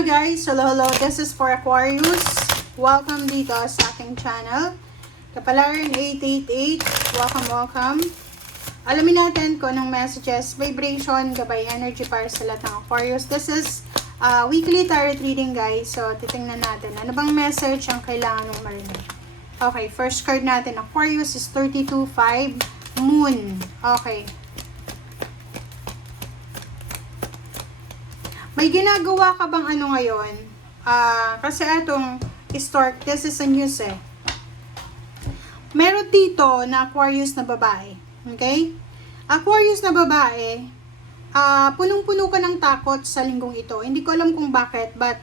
Hello guys! Hello! This is for Aquarius. Welcome dito sa aking channel. Kapalaran 888. Welcome. Alamin natin kung anong messages, vibration, gabay energy para sa lahat ng Aquarius. This is weekly tarot reading guys. So, titingnan natin. Ano bang message ang kailangan mong marinig? Okay, first card natin Aquarius is 32-5 Moon. Okay. May ginagawa ka bang ano ngayon? Kasi itong Stork, this is a news eh. Meron dito na Aquarius na babae. Okay? Aquarius na babae, punong-puno ka ng takot sa linggong ito. Hindi ko alam kung bakit, but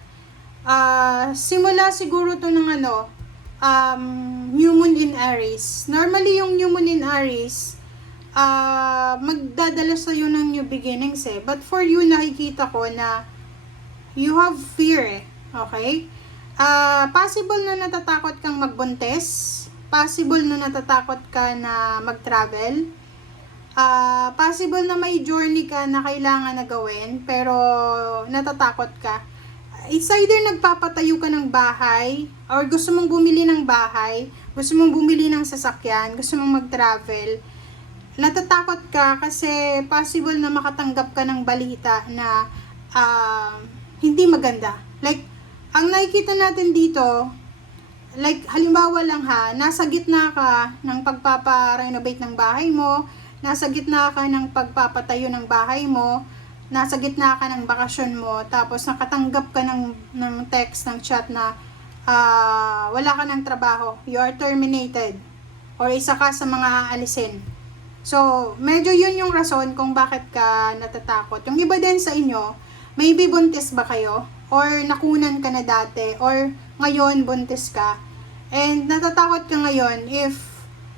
simula siguro to ng New Moon in Aries. Normally yung New Moon in Aries, magdadala sa iyo ng new beginnings eh. But for you, nakikita ko na you have fear eh. Okay? Possible na natatakot kang magbuntis. Possible na natatakot ka na mag-travel. Possible na may journey ka na kailangan na gawin, pero natatakot ka. It's either nagpapatayo ka ng bahay, or gusto mong bumili ng bahay, gusto mong bumili ng sasakyan, gusto mong mag-travel. Natatakot ka kasi possible na makatanggap ka ng balita na hindi maganda. Like, ang nakikita natin dito, like, halimbawa lang nasa gitna ka ng pagpapa-renovate ng bahay mo, nasa gitna ka ng pagpapatayo ng bahay mo, nasa gitna ka ng bakasyon mo, tapos nakatanggap ka ng text, ng chat na wala ka ng trabaho, you are terminated, or isa ka sa mga aalisin. So, medyo yun yung rason kung bakit ka natatakot. Yung iba din sa inyo, maybe buntis ba kayo? Or nakunan ka na dati? Or ngayon buntis ka? And natatakot ka ngayon if,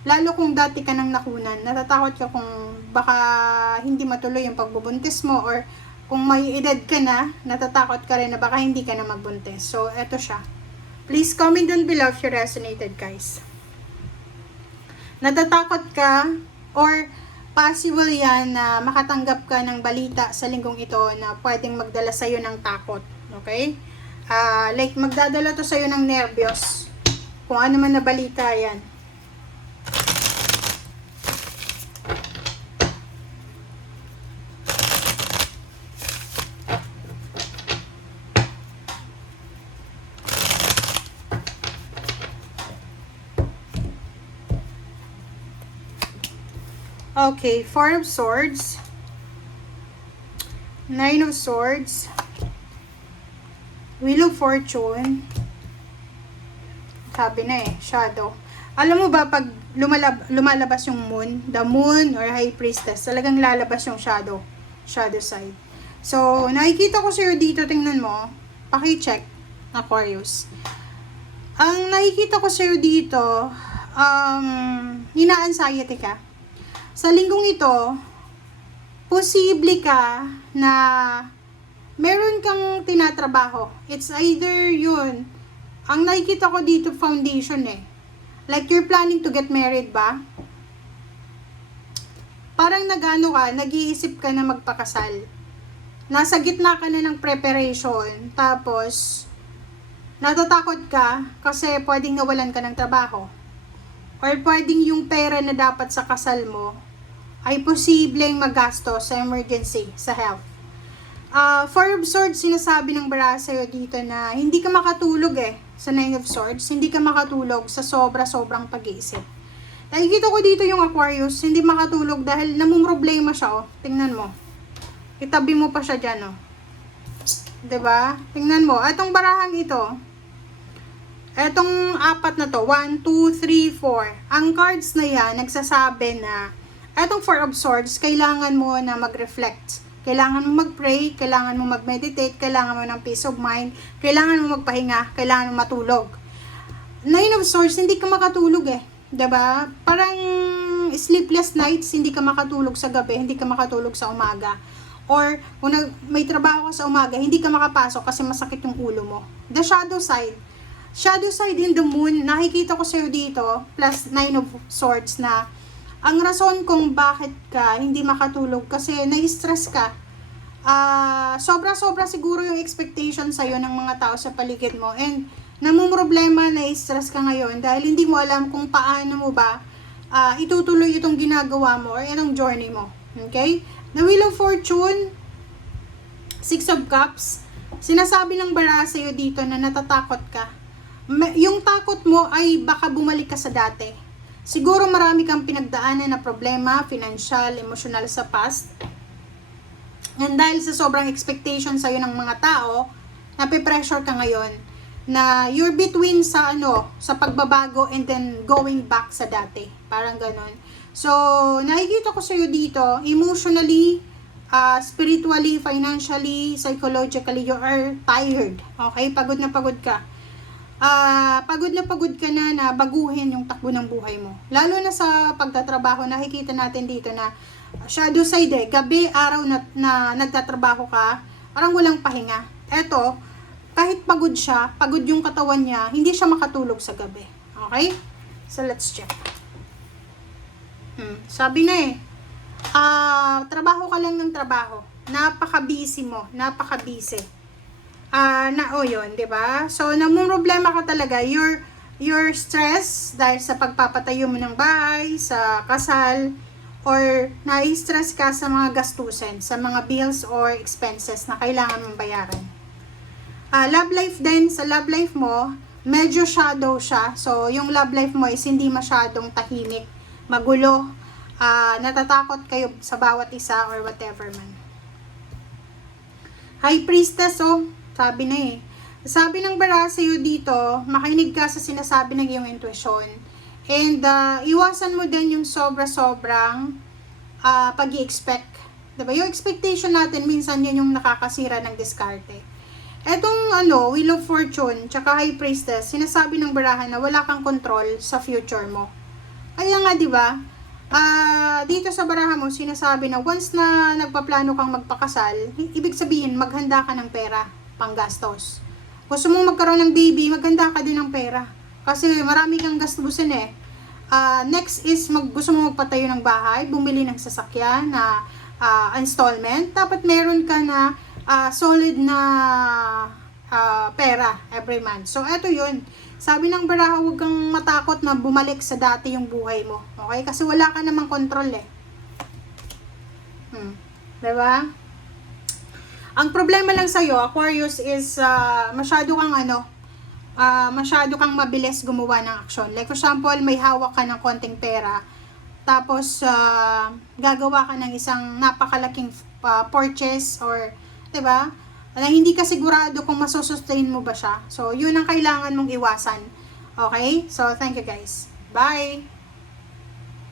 lalo kung dati ka nang nakunan, natatakot ka kung baka hindi matuloy yung pagbubuntis mo, or kung may edad ka na, natatakot ka rin na baka hindi ka na magbuntis. So, eto siya. Please comment down below if you resonated, guys. Natatakot ka, or possible yan na makatanggap ka ng balita sa linggong ito na pwedeng magdala sa'yo ng takot. Okay? Like, magdadala to sa'yo ng nervyos. Kung ano man na balita yan. Okay, 4 of Swords, 9 of Swords, Wheel of Fortune, sabi na eh, Shadow. Alam mo ba, pag lumalabas yung Moon, the Moon or High Priestess, talagang lalabas yung shadow side. So, nakikita ko sa'yo dito, tingnan mo, paki-check, Aquarius. Ang nakikita ko sa'yo dito, ina-anxiety ka. Sa linggong ito, posible ka na meron kang tinatrabaho. It's either yun. Ang nakikita ko dito, foundation eh. Like you're planning to get married ba? Parang nag-ano ka, nag-iisip ka na magpakasal. Nasa gitna ka na ng preparation. Tapos, natatakot ka kasi pwedeng nawalan ka ng trabaho. Or pwedeng yung pera na dapat sa kasal mo ay posibleng magasto sa emergency, sa health. 4 of Swords, sinasabi ng bara sa'yo dito na hindi ka makatulog eh, sa 9 of Swords. Hindi ka makatulog sa sobrang pag-iisip. Nakikita ko dito yung Aquarius, hindi makatulog dahil namumroblema siya, oh. Tingnan mo. Itabi mo pa siya dyan, oh. 'Di ba? Tingnan mo, etong barahang ito, etong apat na to, 1, 2, 3, 4. Ang cards na yan, nagsasabi na etong 4 of Swords, kailangan mo na mag-reflect. Kailangan mo mag-pray, kailangan mo mag-meditate, kailangan mo ng peace of mind, kailangan mo magpahinga, kailangan mo matulog. 9 of Swords, hindi ka makatulog eh. 'Di ba? Parang sleepless nights, hindi ka makatulog sa gabi, hindi ka makatulog sa umaga. Or kung may trabaho ka sa umaga, hindi ka makapasok kasi masakit yung ulo mo. The shadow side. Shadow side in the Moon, nakikita ko sa'yo dito, plus 9 of Swords na ang rason kung bakit ka hindi makatulog kasi na-stress ka. sobra-sobra siguro yung expectation sa'yo ng mga tao sa paligid mo, and namumroblema, na-stress ka ngayon dahil hindi mo alam kung paano mo ba itutuloy itong ginagawa mo or itong journey mo. Okay? The Wheel of Fortune, Six of Cups, sinasabi ng bara sa'yo dito na natatakot ka. Yung takot mo ay baka bumalik ka sa dati. Siguro marami kang pinagdaanan na problema, financial, emotional sa past. And dahil sa sobrang expectation sa'yo ng mga tao, nape-pressure ka ngayon na you're between sa sa pagbabago and then going back sa dati. Parang ganon. So, nakikita ko sa'yo dito, emotionally, spiritually, financially, psychologically, you are tired. Okay? Pagod na pagod ka. Pagod ka na baguhin yung takbo ng buhay mo. Lalo na sa pagtatrabaho, nakikita natin dito na shadow side gabi, araw na nagtatrabaho ka, parang walang pahinga. Eto, kahit pagod siya, pagod yung katawan niya, hindi siya makatulog sa gabi. Okay? So, let's check. Sabi na trabaho ka lang ng trabaho. Napaka-busy mo. Napaka-busy. Yun, di ba? So, namumroblema ka talaga. You're stress dahil sa pagpapatayo mo ng bahay, sa kasal, or na-stress ka sa mga gastusin, sa mga bills or expenses na kailangan mong bayaran. Love life din, sa love life mo, medyo shadow siya. So, yung love life mo is hindi masyadong tahimik, magulo, natatakot kayo sa bawat isa or whatever man. High Priestess, sabi na Sabi ng bara sa'yo dito, makinig ka sa sinasabi ng iyong intuition. And iwasan mo din yung sobra-sobrang pag-i-expect. Diba? Yung expectation natin, minsan yan yung nakakasira ng diskarte. Etong Wheel of Fortune, tsaka High Priestess, sinasabi ng barahan na wala kang control sa future mo. Kaya nga, diba? Dito sa barahan mo, sinasabi na once na nagpaplano kang magpakasal, ibig sabihin, maghanda ka ng pera, panggastos. Gusto mong magkaroon ng baby, maghanda ka din ng pera. Kasi marami kang gastusin Next is, gusto mo magpatayo ng bahay, bumili ng sasakyan na installment. Dapat meron ka na solid na pera every month. So, eto yun. Sabi ng baraha, huwag kang matakot na bumalik sa dati yung buhay mo. Okay? Kasi wala ka namang control Diba? Ang problema lang sa'yo, Aquarius, is masyado kang mabilis gumawa ng aksyon. Like for example, may hawak ka ng konting pera, tapos gagawa ka ng isang napakalaking purchase or, 'di ba? Na hindi ka sigurado kung masusustain mo ba siya. So, yun ang kailangan mong iwasan. Okay? So, thank you guys. Bye!